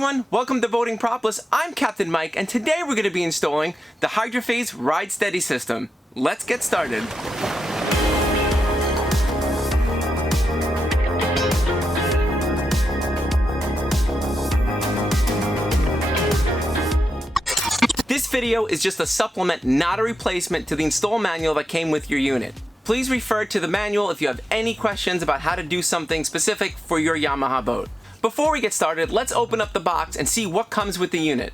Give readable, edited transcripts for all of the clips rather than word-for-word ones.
everyone, welcome to Boating Propolis. I'm Captain Mike, and today we're going to be installing the Hydrophase Ridesteady system. Let's get started. This video is just a supplement, not a replacement to the install manual that came with your unit. Please refer to the manual if you have any questions about how to do something specific for your Yamaha boat. Before we get started, let's open up the box and see what comes with the unit.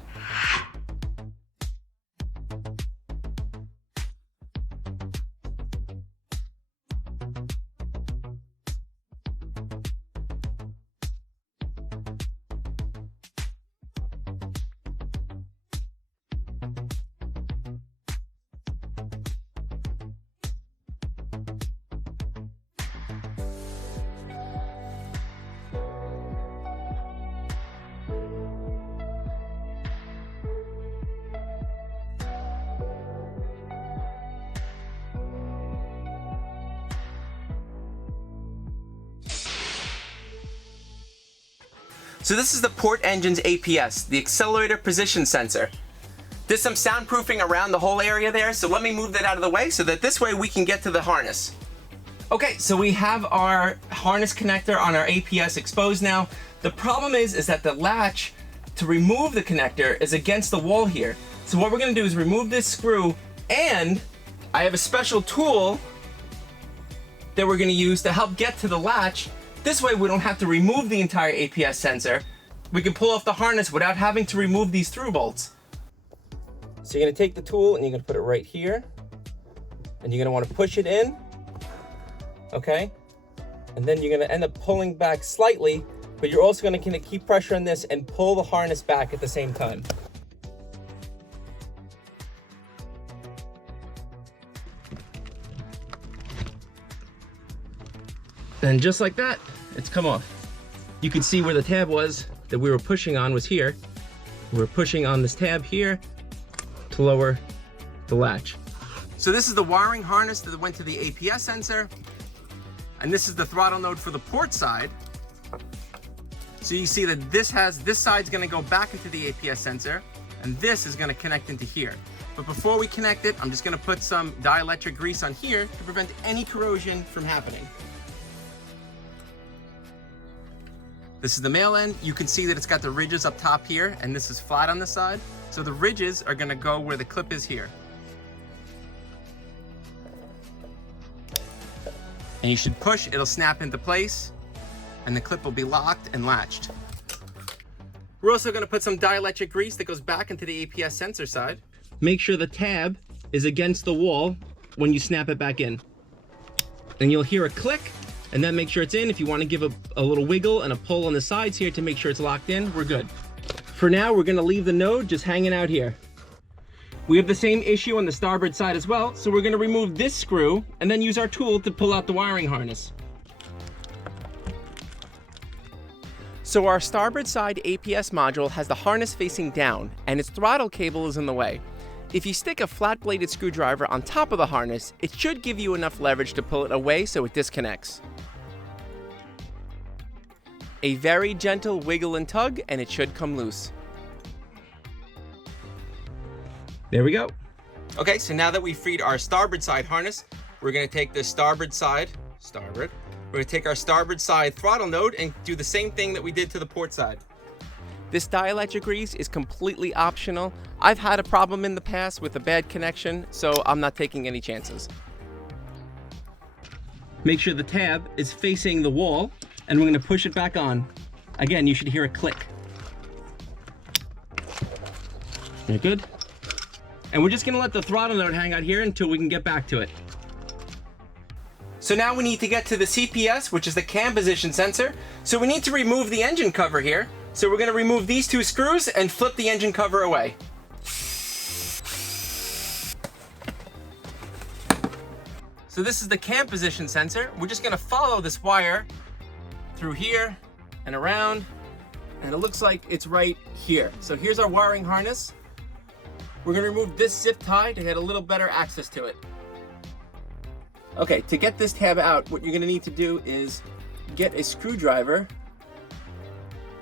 So this is the port engine's APS, the accelerator position sensor. There's some soundproofing around the whole area there, so let me move that out of the way so that this way we can get to the harness. Okay, so we have our harness connector on our APS exposed now. The problem is that the latch to remove the connector is against the wall here. So what we're gonna do is remove this screw, and I have a special tool that we're gonna use to help get to the latch. This way we don't have to remove the entire APS sensor. We can pull off the harness without having to remove these through bolts. So you're gonna take the tool and you're gonna put it right here. And you're gonna wanna push it in, okay? And then you're gonna end up pulling back slightly, but you're also gonna keep pressure on this and pull the harness back at the same time. And just like that, it's come off. You can see where the tab was that we were pushing on was here. We're pushing on this tab here to lower the latch. So this is the wiring harness that went to the APS sensor. And this is the throttle node for the port side. So you see that this side's gonna go back into the APS sensor, and this is gonna connect into here. But before we connect it, I'm just gonna put some dielectric grease on here to prevent any corrosion from happening. This is the male end. You can see that it's got the ridges up top here, and this is flat on the side. So the ridges are gonna go where the clip is here. And you should push, it'll snap into place, and the clip will be locked and latched. We're also gonna put some dielectric grease that goes back into the APS sensor side. Make sure the tab is against the wall when you snap it back in. And you'll hear a click, and then make sure it's in. If you want to give a little wiggle and a pull on the sides here to make sure it's locked in, we're good. For now, we're gonna leave the node just hanging out here. We have the same issue on the starboard side as well, so we're gonna remove this screw and then use our tool to pull out the wiring harness. So our starboard side APS module has the harness facing down, and its throttle cable is in the way. If you stick a flat-bladed screwdriver on top of the harness, it should give you enough leverage to pull it away so it disconnects. A very gentle wiggle and tug, and it should come loose. There we go. Okay, so now that we've freed our starboard side harness, we're gonna take the starboard side, we're gonna take our starboard side throttle node and do the same thing that we did to the port side. This dielectric grease is completely optional. I've had a problem in the past with a bad connection, so I'm not taking any chances. Make sure the tab is facing the wall, and we're gonna push it back on. Again, you should hear a click. You're good? And we're just gonna let the throttle node hang out here until we can get back to it. So now we need to get to the CPS, which is the cam position sensor. So we need to remove the engine cover here. So we're gonna remove these two screws and flip the engine cover away. So this is the cam position sensor. We're just gonna follow this wire through here and around, and it looks like it's right here. So here's our wiring harness. We're gonna remove this zip tie to get a little better access to it. Okay, to get this tab out, what you're gonna need to do is get a screwdriver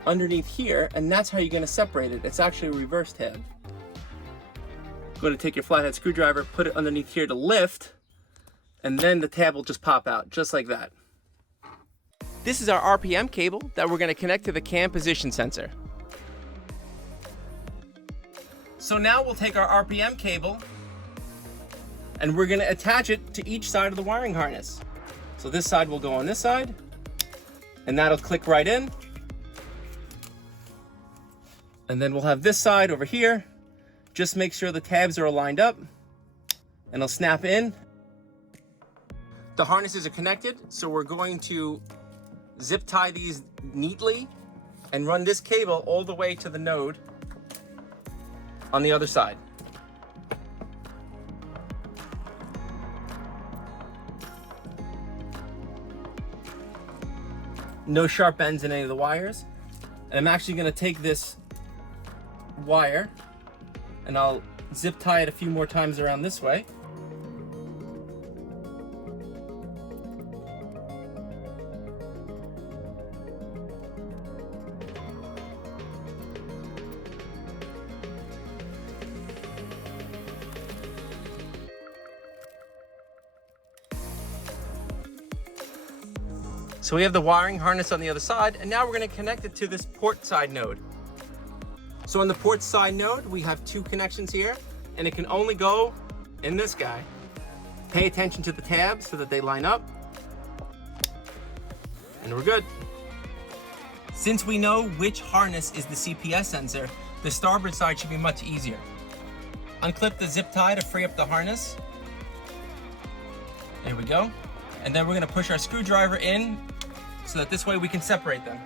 underneath here, and that's how you're going to separate it. It's actually a reverse tab. You're going to take your flathead screwdriver, put it underneath here to lift, and then the tab will just pop out, just like that. This is our RPM cable that we're going to connect to the cam position sensor. So now we'll take our RPM cable and we're going to attach it to each side of the wiring harness. So this side will go on this side, and that'll click right in. And then we'll have this side over here. Just make sure the tabs are lined up and it'll snap in. The harnesses are connected, so we're going to zip tie these neatly and run this cable all the way to the node on the other side. No sharp ends in any of the wires. And I'm actually going to take this wire and I'll zip tie it a few more times around this way. So we have the wiring harness on the other side, and now we're going to connect it to this port side node. So on the port side node, we have two connections here, and it can only go in this guy. Pay attention to the tabs so that they line up, and we're good. Since we know which harness is the CPS sensor, the starboard side should be much easier. Unclip the zip tie to free up the harness. There we go. And then we're going to push our screwdriver in so that this way we can separate them.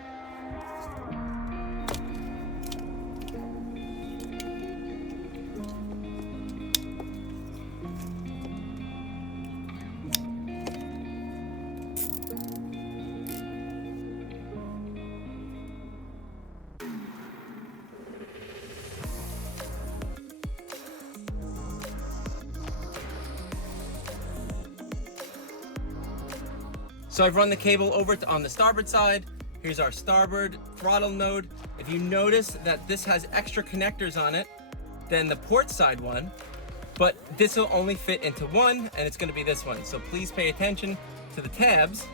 So I've run the cable over on the starboard side. Here's our starboard throttle node. If you notice that this has extra connectors on it than the port side one, but this will only fit into one, and it's going to be this one. So please pay attention to the tabs,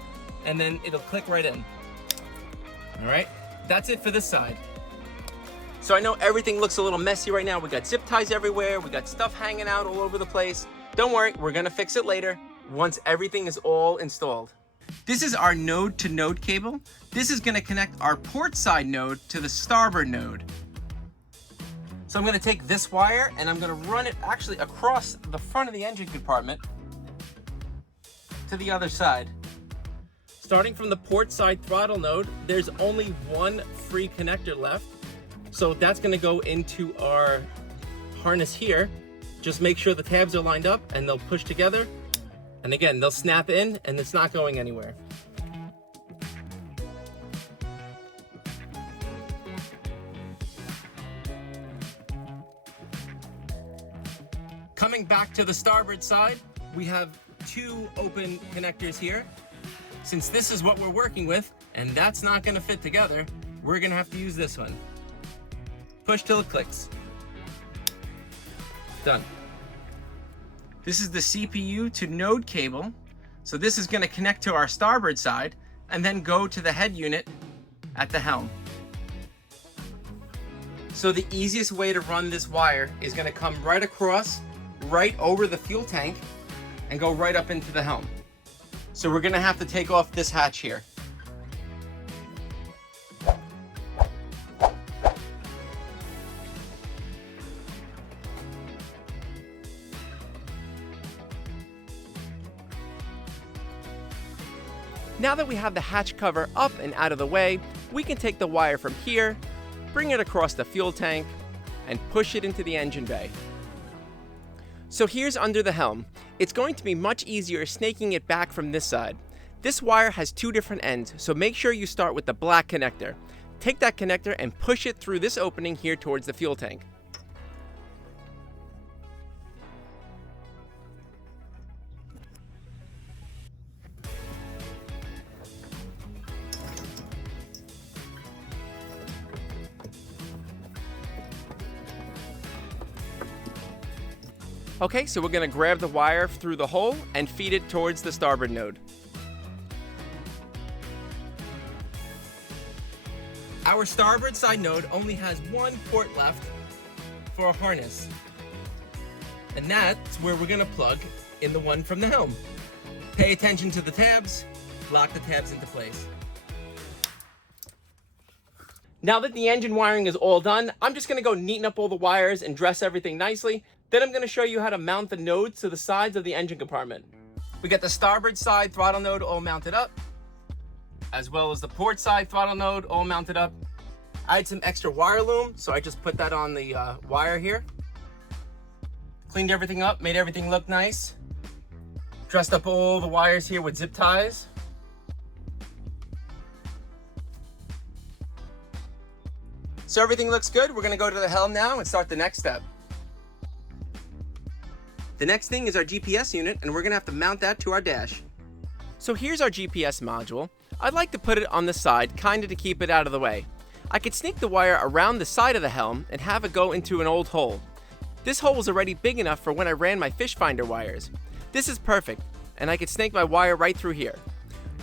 and then it'll click right in. All right, that's it for this side. So I know everything looks a little messy right now. We got zip ties everywhere. We got stuff hanging out all over the place. Don't worry, we're going to fix it later once everything is all installed. This is our node to node cable. This is going to connect our port side node to the starboard node. So I'm going to take this wire and I'm going to run it actually across the front of the engine compartment to the other side. Starting from the port side throttle node, there's only one free connector left. So that's going to go into our harness here. Just make sure the tabs are lined up and they'll push together. And again, they'll snap in and it's not going anywhere. Coming back to the starboard side, we have two open connectors here. Since this is what we're working with, and that's not going to fit together, we're going to have to use this one. Push till it clicks. Done. This is the CPU to node cable. So this is going to connect to our starboard side and then go to the head unit at the helm. So the easiest way to run this wire is going to come right across, right over the fuel tank and go right up into the helm. So we're going to have to take off this hatch here. Now that we have the hatch cover up and out of the way, we can take the wire from here, bring it across the fuel tank, and push it into the engine bay. So here's under the helm. It's going to be much easier snaking it back from this side. This wire has two different ends, so make sure you start with the black connector. Take that connector and push it through this opening here towards the fuel tank. Okay, so we're going to grab the wire through the hole and feed it towards the starboard node. Our starboard side node only has one port left for a harness. And that's where we're going to plug in the one from the helm. Pay attention to the tabs, lock the tabs into place. Now that the engine wiring is all done, I'm just going to go neaten up all the wires and dress everything nicely. Then I'm going to show you how to mount the nodes to the sides of the engine compartment. We got the starboard side throttle node all mounted up, as well as the port side throttle node all mounted up. I had some extra wire loom, so I just put that on the wire here. Cleaned everything up, made everything look nice. Dressed up all the wires here with zip ties. So everything looks good. We're gonna go to the helm now and start the next step. The next thing is our GPS unit, and we're gonna have to mount that to our dash. So here's our GPS module. I'd like to put it on the side, kinda to keep it out of the way. I could sneak the wire around the side of the helm and have it go into an old hole. This hole was already big enough for when I ran my fish finder wires. This is perfect, and I could snake my wire right through here.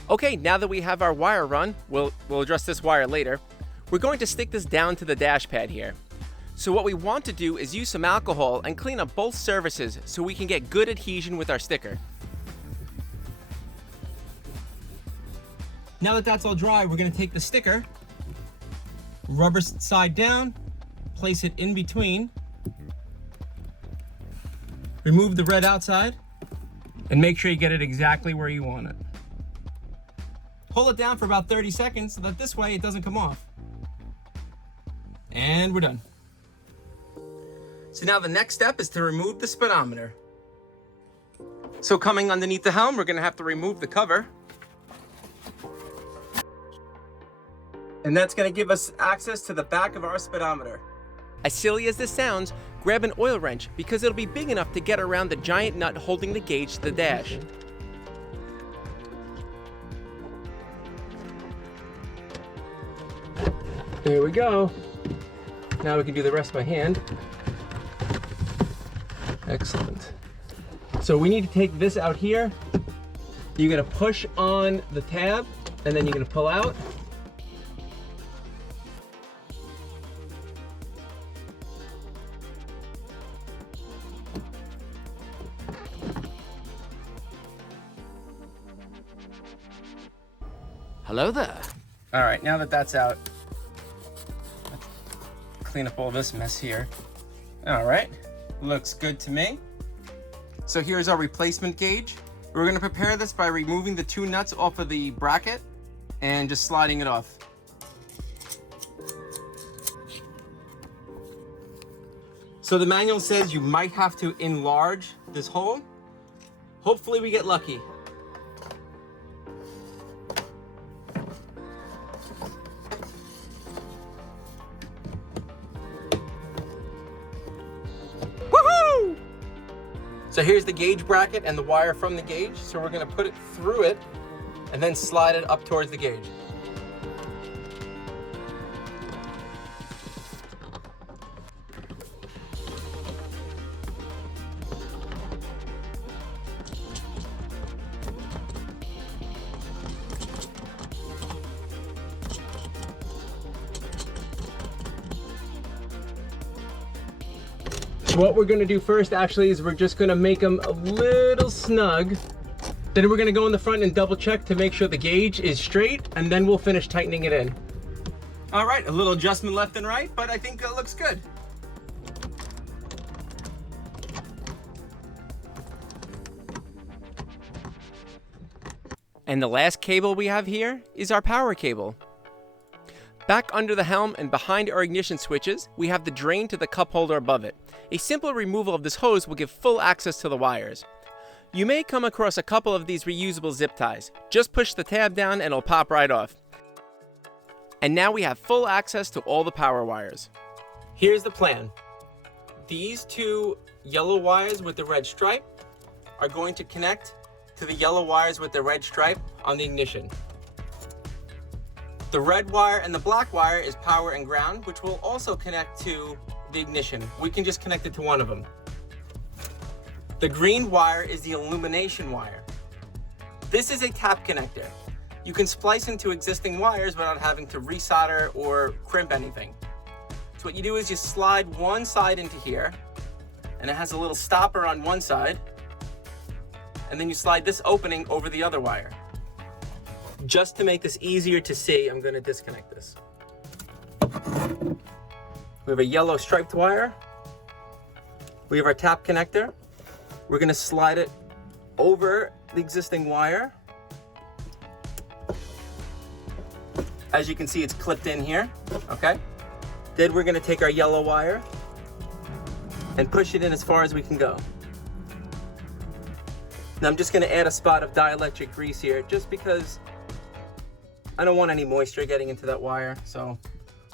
Okay, now that we have our wire run, we'll address this wire later. We're going to stick this down to the dash pad here. So what we want to do is use some alcohol and clean up both surfaces so we can get good adhesion with our sticker. Now that that's all dry, we're going to take the sticker, rubber side down, place it in between, remove the red outside, and make sure you get it exactly where you want it. Hold it down for about 30 seconds so that this way it doesn't come off. And we're done. So now the next step is to remove the speedometer. So coming underneath the helm, we're going to have to remove the cover. And that's going to give us access to the back of our speedometer. As silly as this sounds, grab an oil wrench because it'll be big enough to get around the giant nut holding the gauge to the dash. There we go. Now we can do the rest by hand. Excellent. So we need to take this out here. You're gonna push on the tab and then you're gonna pull out. Hello there. All right, now that that's out, let's clean up all this mess here. All right, looks good to me. So here's our replacement gauge. We're gonna prepare this by removing the two nuts off of the bracket and just sliding it off. So the manual says you might have to enlarge this hole. Hopefully we get lucky. So here's the gauge bracket and the wire from the gauge. So we're gonna put it through it and then slide it up towards the gauge. What we're gonna do first actually is we're just gonna make them a little snug. Then we're gonna go in the front and double check to make sure the gauge is straight, and then we'll finish tightening it in. All right, a little adjustment left and right, but I think it looks good. And the last cable we have here is our power cable. Back under the helm and behind our ignition switches, we have the drain to the cup holder above it. A simple removal of this hose will give full access to the wires. You may come across a couple of these reusable zip ties. Just push the tab down and it'll pop right off. And now we have full access to all the power wires. Here's the plan. These two yellow wires with the red stripe are going to connect to the yellow wires with the red stripe on the ignition. The red wire and the black wire is power and ground, which will also connect to the ignition. We can just connect it to one of them. The green wire is the illumination wire. This is a tap connector. You can splice into existing wires without having to resolder or crimp anything. So what you do is you slide one side into here, and it has a little stopper on one side, and then you slide this opening over the other wire. Just to make this easier to see, I'm going to disconnect this. We have a yellow striped wire. We have our tap connector. We're going to slide it over the existing wire. As you can see, it's clipped in here, okay? Then we're going to take our yellow wire and push it in as far as we can go. Now I'm just going to add a spot of dielectric grease here just because I don't want any moisture getting into that wire. So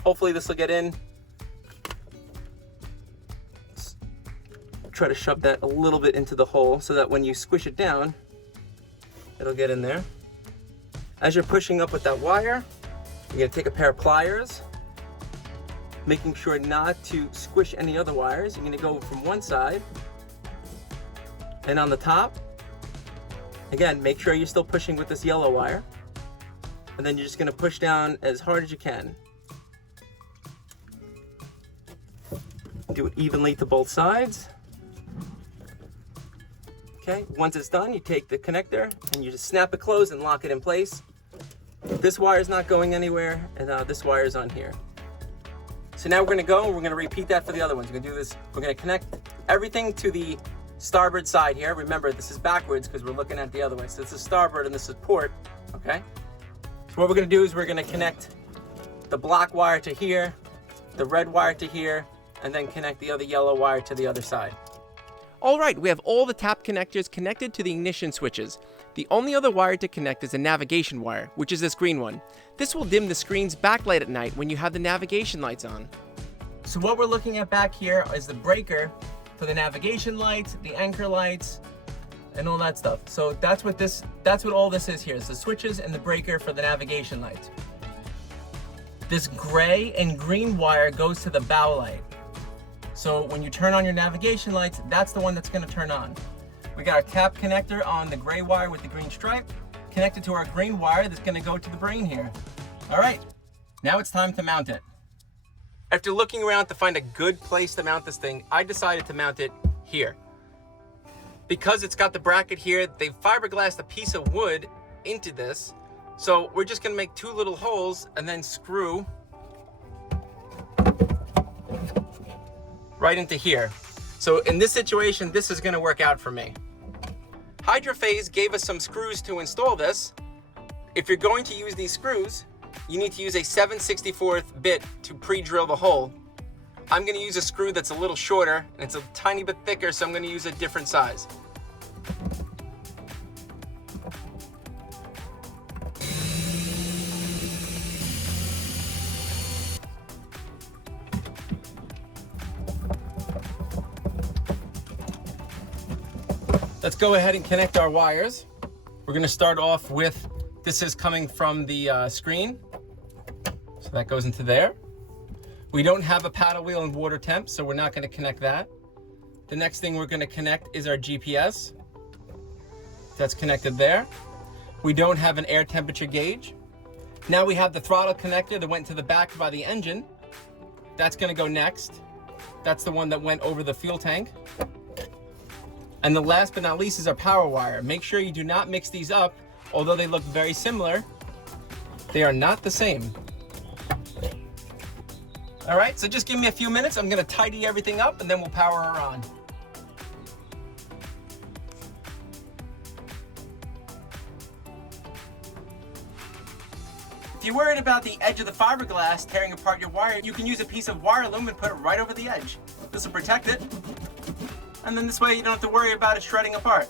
hopefully this will get in. Let's try to shove that a little bit into the hole so that when you squish it down, it'll get in there. As you're pushing up with that wire, you're going to take a pair of pliers, making sure not to squish any other wires. You're going to go from one side, and on the top, again, make sure you're still pushing with this yellow wire, and then you're just going to push down as hard as you can. Do it evenly to both sides. Okay, once it's done, you take the connector and you just snap it closed and lock it in place. This wire is not going anywhere, and this wire is on here. So now we're going to go and we're going to repeat that for the other ones. We're going to do this. We're going to connect everything to the starboard side here. Remember, this is backwards because we're looking at the other way. So this is starboard and this is port, okay? So what we're going to do is we're going to connect the black wire to here, the red wire to here, and then connect the other yellow wire to the other side. All right, we have all the tap connectors connected to the ignition switches. The only other wire to connect is a navigation wire, which is this green one. This will dim the screen's backlight at night when you have the navigation lights on. So what we're looking at back here is the breaker for the navigation lights, the anchor lights, and all that stuff. So that's what all this is here. It's the switches and the breaker for the navigation lights. This gray and green wire goes to the bow light. So when you turn on your navigation lights, that's the one that's going to turn on. We got our tap connector on the gray wire with the green stripe, connected to our green wire that's going to go to the brain here. All right, now it's time to mount it. After looking around to find a good place to mount this thing, I decided to mount it here. Because it's got the bracket here, they fiberglassed a piece of wood into this. So we're just going to make two little holes and then screw right into here. So in this situation, this is going to work out for me. Hydrophase gave us some screws to install this. If you're going to use these screws, you need to use a 7/64 bit to pre-drill the hole. I'm going to use a screw that's a little shorter and it's a tiny bit thicker, so I'm going to use a different size. Let's go ahead and connect our wires. We're going to start off with, this is coming from the screen. So that goes into there. We don't have a paddle wheel and water temp, so we're not going to connect that. The next thing we're going to connect is our GPS. That's connected there. We don't have an air temperature gauge. Now we have the throttle connector that went to the back by the engine. That's going to go next. That's the one that went over the fuel tank. And the last but not least is our power wire. Make sure you do not mix these up. Although they look very similar, they are not the same. All right, so just give me a few minutes. I'm gonna tidy everything up and then we'll power her on. If you're worried about the edge of the fiberglass tearing apart your wire, you can use a piece of wire loom and put it right over the edge. This will protect it. And then this way you don't have to worry about it shredding apart.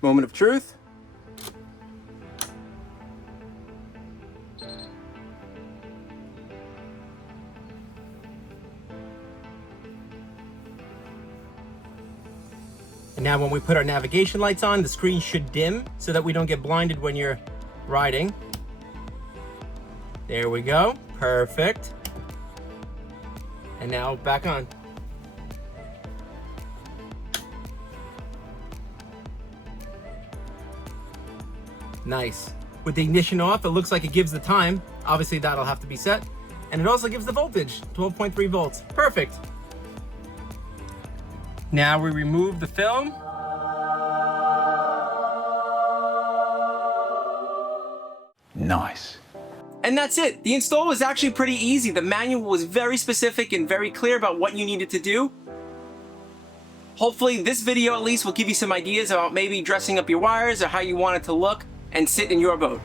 Moment of truth. And now when we put our navigation lights on, the screen should dim so that we don't get blinded when you're riding. There we go. Perfect. And now back on. Nice. With the ignition off, it looks like it gives the time. Obviously that'll have to be set. And it also gives the voltage, 12.3 volts. Perfect. Now we remove the film. Nice. And that's it. The install was actually pretty easy. The manual was very specific and very clear about what you needed to do. Hopefully this video at least will give you some ideas about maybe dressing up your wires or how you want it to look and sit in your boat.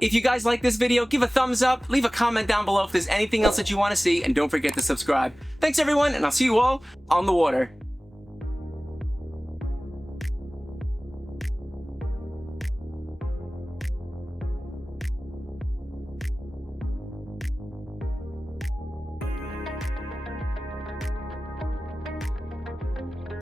If you guys like this video, give a thumbs up, leave a comment down below if there's anything else that you want to see, and don't forget to subscribe. Thanks everyone, and I'll see you all on the water.